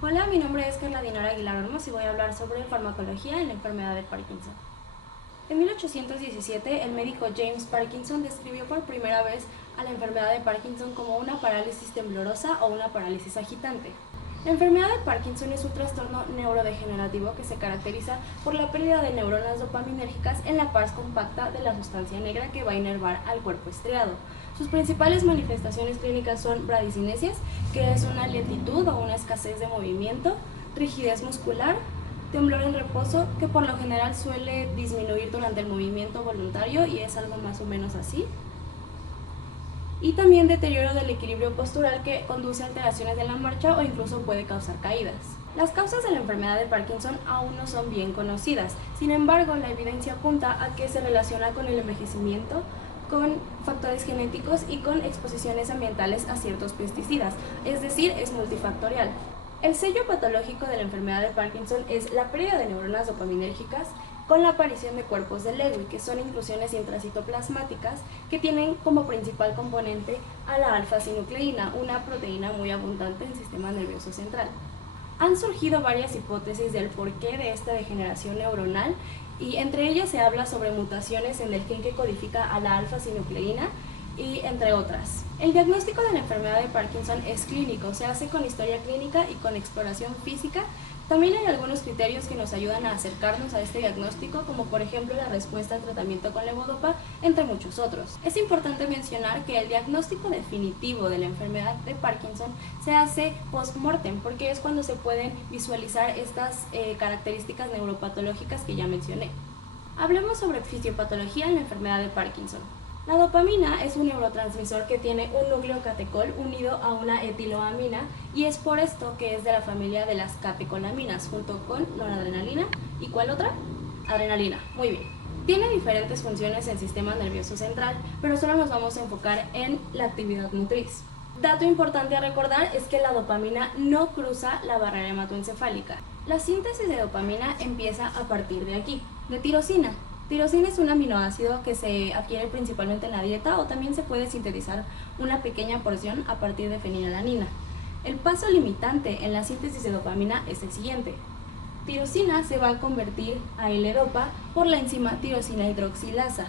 Hola, mi nombre es Carla Dinora Aguilar Olmos y voy a hablar sobre farmacología en la enfermedad de Parkinson. En 1817, el médico James Parkinson describió por primera vez a la enfermedad de Parkinson como una parálisis temblorosa o una parálisis agitante. La enfermedad de Parkinson es un trastorno neurodegenerativo que se caracteriza por la pérdida de neuronas dopaminérgicas en la parte compacta de la sustancia negra que va a inervar al cuerpo estriado. Sus principales manifestaciones clínicas son bradicinesias, que es una lentitud o una escasez de movimiento, rigidez muscular, temblor en reposo, que por lo general suele disminuir durante el movimiento voluntario y es algo más o menos así, y también deterioro del equilibrio postural que conduce a alteraciones de la marcha o incluso puede causar caídas. Las causas de la enfermedad de Parkinson aún no son bien conocidas, sin embargo la evidencia apunta a que se relaciona con el envejecimiento, con factores genéticos y con exposiciones ambientales a ciertos pesticidas, es decir, es multifactorial. El sello patológico de la enfermedad de Parkinson es la pérdida de neuronas dopaminérgicas con la aparición de cuerpos de Lewy, que son inclusiones intracitoplasmáticas que tienen como principal componente a la alfa-sinucleína, una proteína muy abundante en el sistema nervioso central. Han surgido varias hipótesis del porqué de esta degeneración neuronal y entre ellas se habla sobre mutaciones en el gen que codifica a la alfa-sinucleína y entre otras. El diagnóstico de la enfermedad de Parkinson es clínico, se hace con historia clínica y con exploración física. También hay algunos criterios que nos ayudan a acercarnos a este diagnóstico, como por ejemplo la respuesta al tratamiento con levodopa, entre muchos otros. Es importante mencionar que el diagnóstico definitivo de la enfermedad de Parkinson se hace post-mortem, porque es cuando se pueden visualizar estas características neuropatológicas que ya mencioné. Hablemos sobre fisiopatología en la enfermedad de Parkinson. La dopamina es un neurotransmisor que tiene un núcleo catecol unido a una etiloamina y es por esto que es de la familia de las catecolaminas junto con noradrenalina. ¿Y cuál otra? Adrenalina. Muy bien. Tiene diferentes funciones en el sistema nervioso central, pero solo nos vamos a enfocar en la actividad motriz. Dato importante a recordar es que la dopamina no cruza la barrera hematoencefálica. La síntesis de dopamina empieza a partir de aquí, de tirosina. Tirosina es un aminoácido que se adquiere principalmente en la dieta o también se puede sintetizar una pequeña porción a partir de fenilalanina. El paso limitante en la síntesis de dopamina es el siguiente. Tirosina se va a convertir a L-dopa por la enzima tirosina hidroxilasa.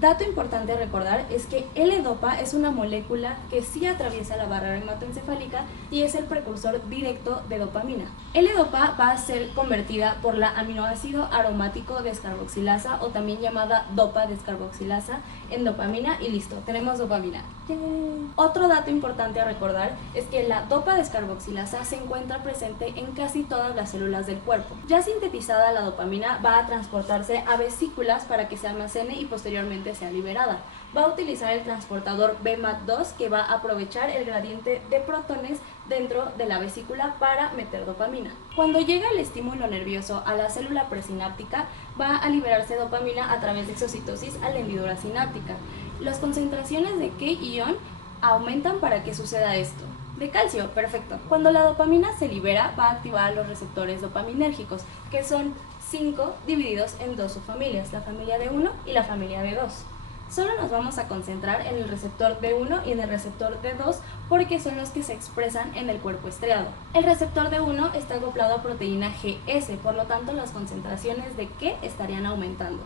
Dato importante a recordar es que L-dopa es una molécula que sí atraviesa la barrera hematoencefálica y es el precursor directo de dopamina. L-dopa va a ser convertida por la aminoácido aromático descarboxilasa o también llamada dopa descarboxilasa en dopamina y listo, tenemos dopamina. ¡Yay! Otro dato importante a recordar es que la dopa descarboxilasa se encuentra presente en casi todas las células del cuerpo. Ya sintetizada, la dopamina va a transportarse a vesículas para que se almacene y posteriormente sea liberada. Va a utilizar el transportador BMAT2 que va a aprovechar el gradiente de protones dentro de la vesícula para meter dopamina. Cuando llega el estímulo nervioso a la célula presináptica, va a liberarse dopamina a través de exocitosis a la hendidura sináptica. Las concentraciones de K-ion aumentan para que suceda esto. De calcio, perfecto. Cuando la dopamina se libera, va a activar los receptores dopaminérgicos, que son 5 divididos en dos subfamilias, la familia D1 y la familia D2. Solo nos vamos a concentrar en el receptor D1 y en el receptor D2 porque son los que se expresan en el cuerpo estriado. El receptor D1 está acoplado a proteína GS, por lo tanto las concentraciones de K estarían aumentando.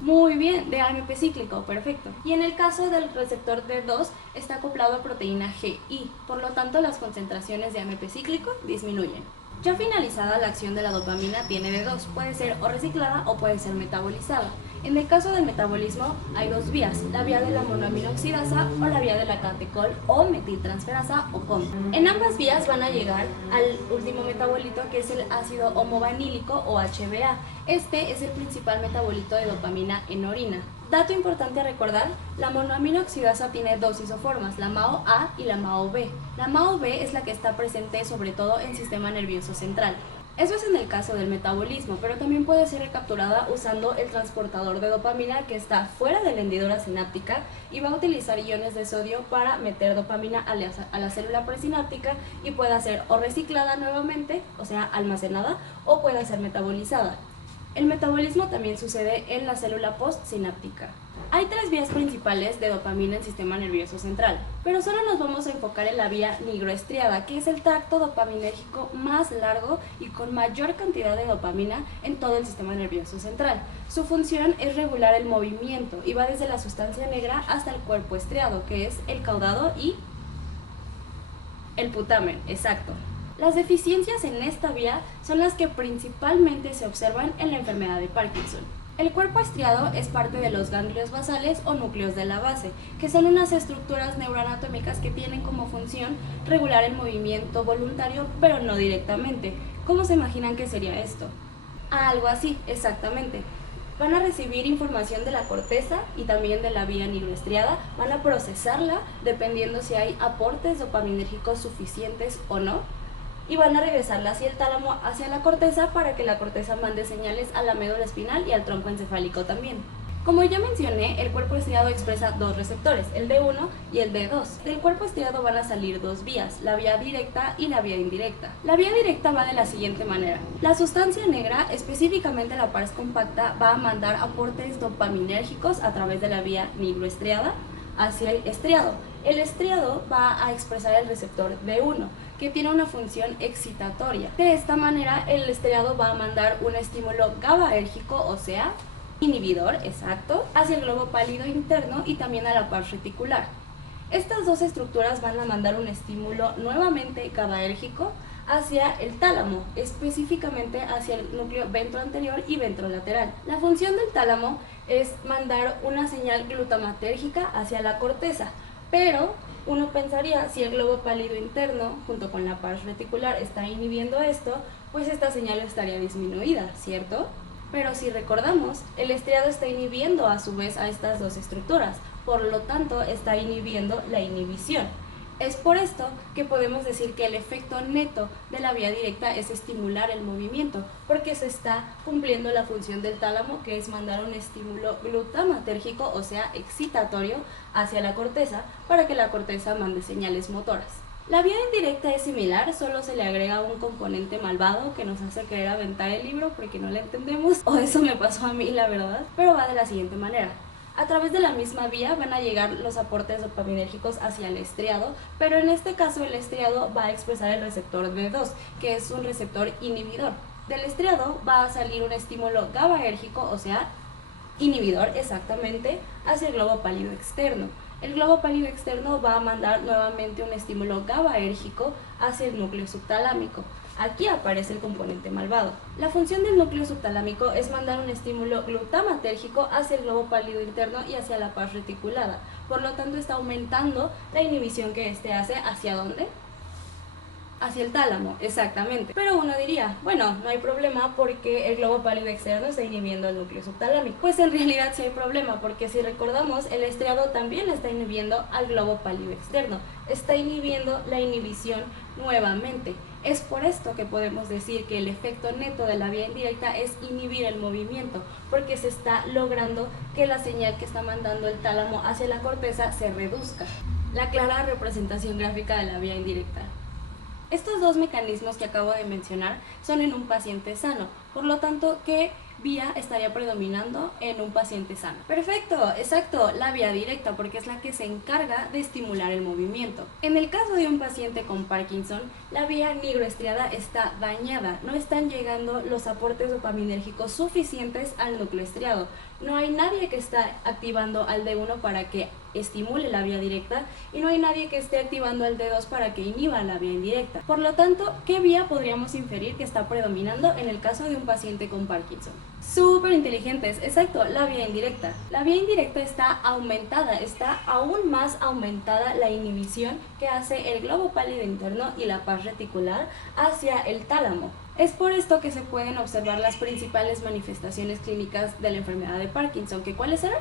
Muy bien, de AMP cíclico, perfecto. Y en el caso del receptor D2 está acoplado a proteína GI, por lo tanto las concentraciones de AMP cíclico disminuyen. Ya finalizada la acción de la dopamina tiene D2, puede ser o reciclada o puede ser metabolizada. En el caso del metabolismo hay dos vías, la vía de la monoaminoxidasa o la vía de la catecol o metiltransferasa o COM. En ambas vías van a llegar al último metabolito que es el ácido homovanílico o HBA. Este es el principal metabolito de dopamina en orina. Dato importante a recordar, la monoaminoxidasa tiene dos isoformas, la MAO-A y la MAO-B. La MAO-B es la que está presente sobre todo en el sistema nervioso central. Eso es en el caso del metabolismo, pero también puede ser recapturada usando el transportador de dopamina que está fuera de la hendidura sináptica y va a utilizar iones de sodio para meter dopamina a la célula presináptica y pueda ser o reciclada nuevamente, o sea, almacenada, o pueda ser metabolizada. El metabolismo también sucede en la célula postsináptica. Hay tres vías principales de dopamina en el sistema nervioso central, pero solo nos vamos a enfocar en la vía nigroestriada, que es el tracto dopaminérgico más largo y con mayor cantidad de dopamina en todo el sistema nervioso central. Su función es regular el movimiento y va desde la sustancia negra hasta el cuerpo estriado, que es el caudado y el putamen, exacto. Las deficiencias en esta vía son las que principalmente se observan en la enfermedad de Parkinson. El cuerpo estriado es parte de los ganglios basales o núcleos de la base, que son unas estructuras neuroanatómicas que tienen como función regular el movimiento voluntario, pero no directamente. ¿Cómo se imaginan que sería esto? Algo así, exactamente. Van a recibir información de la corteza y también de la vía nigroestriada, van a procesarla dependiendo si hay aportes dopaminérgicos suficientes o no, y van a regresarla hacia el tálamo, hacia la corteza, para que la corteza mande señales a la médula espinal y al tronco encefálico también. Como ya mencioné, el cuerpo estriado expresa dos receptores, el D1 y el D2. Del cuerpo estriado van a salir dos vías, la vía directa y la vía indirecta. La vía directa va de la siguiente manera. La sustancia negra, específicamente la pars compacta, va a mandar aportes dopaminérgicos a través de la vía nigroestriada hacia el estriado. El estriado va a expresar el receptor D1, que tiene una función excitatoria. De esta manera, el estriado va a mandar un estímulo GABAérgico, o sea, inhibidor, exacto, hacia el globo pálido interno y también a la pars reticular. Estas dos estructuras van a mandar un estímulo nuevamente GABAérgico hacia el tálamo, específicamente hacia el núcleo ventroanterior y ventrolateral. La función del tálamo es mandar una señal glutamatérgica hacia la corteza, pero uno pensaría, si el globo pálido interno junto con la pars reticular está inhibiendo esto, pues esta señal estaría disminuida, ¿cierto? Pero si recordamos, el estriado está inhibiendo a su vez a estas dos estructuras, por lo tanto está inhibiendo la inhibición. Es por esto que podemos decir que el efecto neto de la vía directa es estimular el movimiento, porque se está cumpliendo la función del tálamo, que es mandar un estímulo glutamatérgico, o sea, excitatorio, hacia la corteza, para que la corteza mande señales motoras. La vía indirecta es similar, solo se le agrega un componente malvado que nos hace querer aventar el libro porque no le entendemos, o eso me pasó a mí, la verdad, pero va de la siguiente manera. A través de la misma vía van a llegar los aportes dopaminérgicos hacia el estriado, pero en este caso el estriado va a expresar el receptor D2, que es un receptor inhibidor. Del estriado va a salir un estímulo GABAérgico, o sea, inhibidor exactamente, hacia el globo pálido externo. El globo pálido externo va a mandar nuevamente un estímulo GABAérgico hacia el núcleo subtalámico. Aquí aparece el componente malvado. La función del núcleo subtalámico es mandar un estímulo glutamatérgico hacia el globo pálido interno y hacia la pars reticulada. Por lo tanto, está aumentando la inhibición que este hace. ¿Hacia dónde? Hacia el tálamo, exactamente. Pero uno diría, bueno, no hay problema porque el globo pálido externo está inhibiendo el núcleo subtalámico. Pues en realidad sí hay problema, porque si recordamos, el estriado también está inhibiendo al globo pálido externo. Está inhibiendo la inhibición nuevamente. Es por esto que podemos decir que el efecto neto de la vía indirecta es inhibir el movimiento, porque se está logrando que la señal que está mandando el tálamo hacia la corteza se reduzca. La clara representación gráfica de la vía indirecta. Estos dos mecanismos que acabo de mencionar son en un paciente sano, por lo tanto, ¿qué vía estaría predominando en un paciente sano? Perfecto, exacto, la vía directa, porque es la que se encarga de estimular el movimiento. En el caso de un paciente con Parkinson, la vía nigroestriada está dañada, no están llegando los aportes dopaminérgicos suficientes al núcleo estriado. No hay nadie que está activando al D1 para que estimule la vía directa y no hay nadie que esté activando al D2 para que inhiba la vía indirecta. Por lo tanto, ¿qué vía podríamos inferir que está predominando en el caso de un paciente con Parkinson? Súper inteligentes, exacto, la vía indirecta. La vía indirecta está aumentada, está aún más aumentada la inhibición que hace el globo pálido interno y la pars reticular hacia el tálamo. Es por esto que se pueden observar las principales manifestaciones clínicas de la enfermedad de Parkinson, que ¿cuáles eran?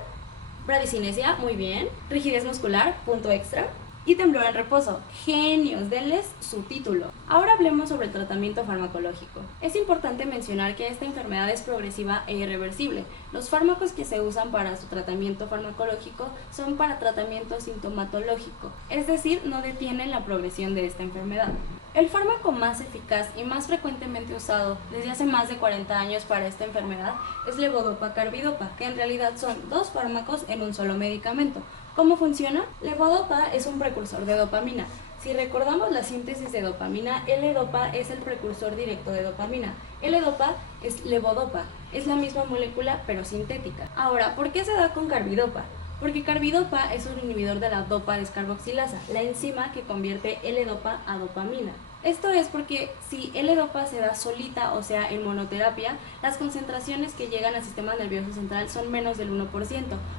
Bradicinesia, muy bien, rigidez muscular, punto extra, y temblor en reposo. Genios, denles su título. Ahora hablemos sobre el tratamiento farmacológico. Es importante mencionar que esta enfermedad es progresiva e irreversible. Los fármacos que se usan para su tratamiento farmacológico son para tratamiento sintomatológico, es decir, no detienen la progresión de esta enfermedad. El fármaco más eficaz y más frecuentemente usado desde hace más de 40 años para esta enfermedad es levodopa-carbidopa, que en realidad son dos fármacos en un solo medicamento. ¿Cómo funciona? Levodopa es un precursor de dopamina. Si recordamos la síntesis de dopamina, L-dopa es el precursor directo de dopamina. L-dopa es levodopa, es la misma molécula pero sintética. Ahora, ¿por qué se da con carbidopa? Porque carbidopa es un inhibidor de la dopa descarboxilasa, la enzima que convierte L-dopa a dopamina. Esto es porque si L-dopa se da solita, o sea, en monoterapia, las concentraciones que llegan al sistema nervioso central son menos del 1%,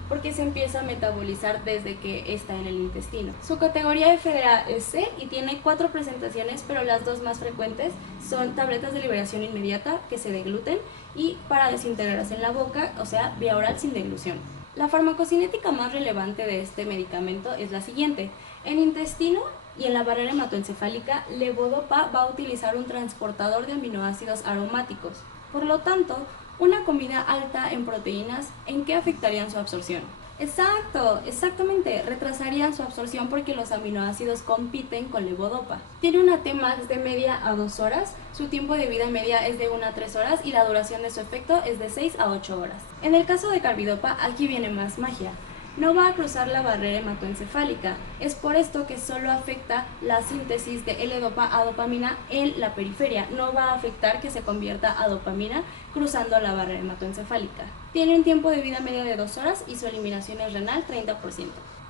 porque se empieza a metabolizar desde que está en el intestino. Su categoría FDA es C y tiene 4 presentaciones, pero las dos más frecuentes son tabletas de liberación inmediata, que se degluten, y para desintegrarse en la boca, o sea, vía oral sin deglución. La farmacocinética más relevante de este medicamento es la siguiente. En intestino y en la barrera hematoencefálica, levodopa va a utilizar un transportador de aminoácidos aromáticos. Por lo tanto, una comida alta en proteínas, ¿en qué afectarían su absorción? Exactamente, retrasarían su absorción porque los aminoácidos compiten con levodopa. Tiene una Tmax de media a 2 horas, su tiempo de vida media es de 1 a 3 horas y la duración de su efecto es de 6 a 8 horas. En el caso de carbidopa, aquí viene más magia. No va a cruzar la barrera hematoencefálica, es por esto que solo afecta la síntesis de L-dopa a dopamina en la periferia, no va a afectar que se convierta a dopamina cruzando la barrera hematoencefálica. Tiene un tiempo de vida media de 2 horas y su eliminación es renal 30%.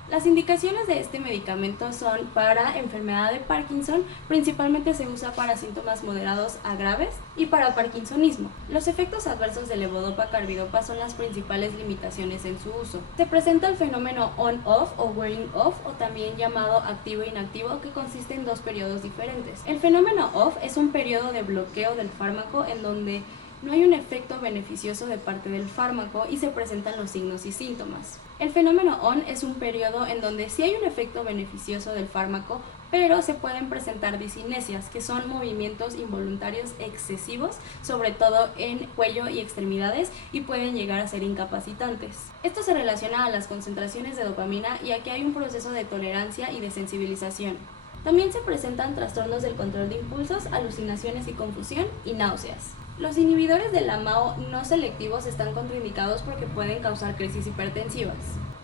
Las indicaciones de este medicamento son para enfermedad de Parkinson, principalmente se usa para síntomas moderados a graves y para parkinsonismo. Los efectos adversos de levodopa-carbidopa son las principales limitaciones en su uso. Se presenta el fenómeno on-off o wearing off, o también llamado activo-inactivo, que consiste en 2 periodos diferentes. El fenómeno off es un periodo de bloqueo del fármaco en donde no hay un efecto beneficioso de parte del fármaco y se presentan los signos y síntomas. El fenómeno on es un periodo en donde sí hay un efecto beneficioso del fármaco, pero se pueden presentar discinesias, que son movimientos involuntarios excesivos, sobre todo en cuello y extremidades, y pueden llegar a ser incapacitantes. Esto se relaciona a las concentraciones de dopamina y a que hay un proceso de tolerancia y de sensibilización. También se presentan trastornos del control de impulsos, alucinaciones y confusión y náuseas. Los inhibidores de la MAO no selectivos están contraindicados porque pueden causar crisis hipertensivas.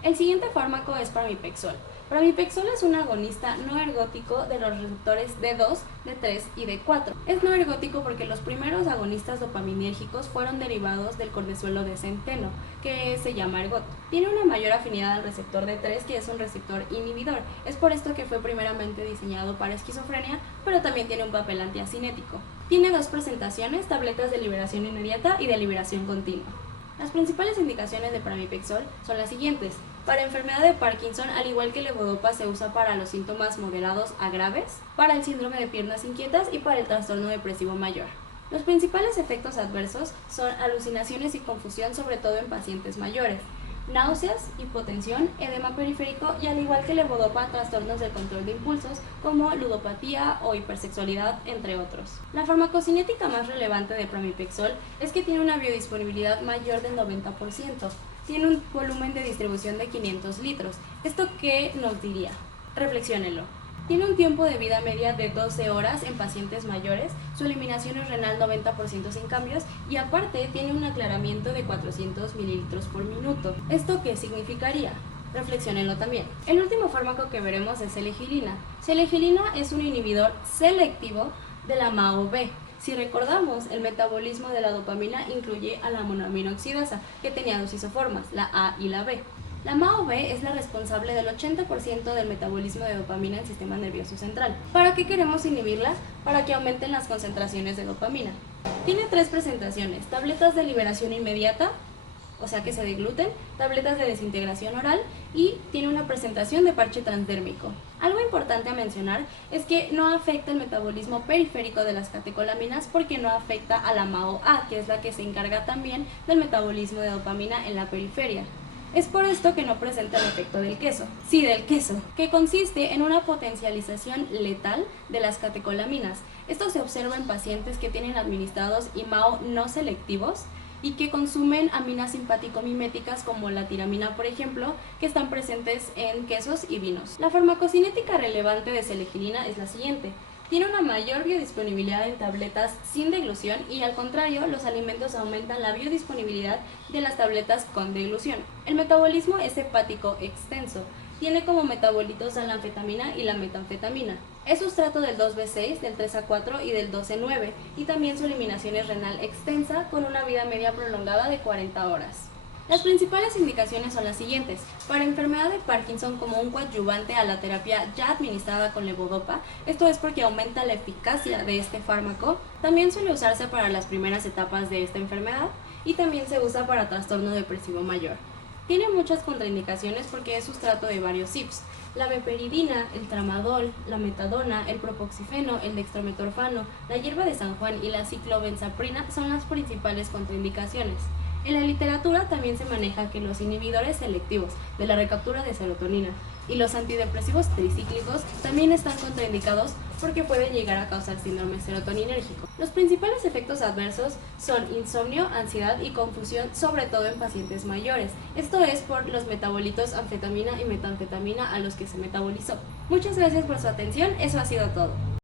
El siguiente fármaco es pramipexol. Pramipexol es un agonista no ergótico de los receptores D2, D3 y D4. Es no ergótico porque los primeros agonistas dopaminérgicos fueron derivados del cordezuelo de centeno, que se llama ergot. Tiene una mayor afinidad al receptor D3, que es un receptor inhibidor. Es por esto que fue primeramente diseñado para esquizofrenia, pero también tiene un papel antiacinético. Tiene 2 presentaciones, tabletas de liberación inmediata y de liberación continua. Las principales indicaciones de pramipexol son las siguientes. Para enfermedad de Parkinson, al igual que levodopa, se usa para los síntomas moderados a graves, para el síndrome de piernas inquietas y para el trastorno depresivo mayor. Los principales efectos adversos son alucinaciones y confusión, sobre todo en pacientes mayores, náuseas, hipotensión, edema periférico y, al igual que levodopa, trastornos del control de impulsos como ludopatía o hipersexualidad, entre otros. La farmacocinética más relevante de pramipexol es que tiene una biodisponibilidad mayor del 90%. Tiene un volumen de distribución de 500 litros. ¿Esto qué nos diría? Reflexiónenlo. Tiene un tiempo de vida media de 12 horas en pacientes mayores, su eliminación es renal 90% sin cambios y aparte tiene un aclaramiento de 400 mililitros por minuto. ¿Esto qué significaría? Reflexionenlo también. El último fármaco que veremos es selegilina. Selegilina es un inhibidor selectivo de la MAO-B. Si recordamos, el metabolismo de la dopamina incluye a la monoaminoxidasa, que tenía 2 isoformas, la A y la B. La MAO-B es la responsable del 80% del metabolismo de dopamina en el sistema nervioso central. ¿Para qué queremos inhibirla? Para que aumenten las concentraciones de dopamina. Tiene 3 presentaciones, tabletas de liberación inmediata, o sea que se degluten, tabletas de desintegración oral y tiene una presentación de parche transdérmico. Algo importante a mencionar es que no afecta el metabolismo periférico de las catecolaminas porque no afecta a la MAO-A, que es la que se encarga también del metabolismo de dopamina en la periferia. Es por esto que no presenta el efecto del queso. Sí, del queso, que consiste en una potencialización letal de las catecolaminas. Esto se observa en pacientes que tienen administrados IMAO no selectivos y que consumen aminas simpático-miméticas como la tiramina, por ejemplo, que están presentes en quesos y vinos. La farmacocinética relevante de selegilina es la siguiente. Tiene una mayor biodisponibilidad en tabletas sin deglución y al contrario, los alimentos aumentan la biodisponibilidad de las tabletas con deglución. El metabolismo es hepático extenso. Tiene como metabolitos a la anfetamina y la metanfetamina. Es sustrato del 2B6, del 3A4 y del 12-9 y también su eliminación es renal extensa con una vida media prolongada de 40 horas. Las principales indicaciones son las siguientes. Para enfermedad de Parkinson como un coadyuvante a la terapia ya administrada con levodopa, esto es porque aumenta la eficacia de este fármaco. También suele usarse para las primeras etapas de esta enfermedad y también se usa para trastorno depresivo mayor. Tiene muchas contraindicaciones porque es sustrato de varios CYPs. La meperidina, el tramadol, la metadona, el propoxifeno, el dextrometorfano, la hierba de San Juan y la ciclobenzaprina son las principales contraindicaciones. En la literatura también se maneja que los inhibidores selectivos de la recaptura de serotonina y los antidepresivos tricíclicos también están contraindicados porque pueden llegar a causar síndrome serotoninérgico. Los principales efectos adversos son insomnio, ansiedad y confusión, sobre todo en pacientes mayores. Esto es por los metabolitos anfetamina y metanfetamina a los que se metabolizó. Muchas gracias por su atención, eso ha sido todo.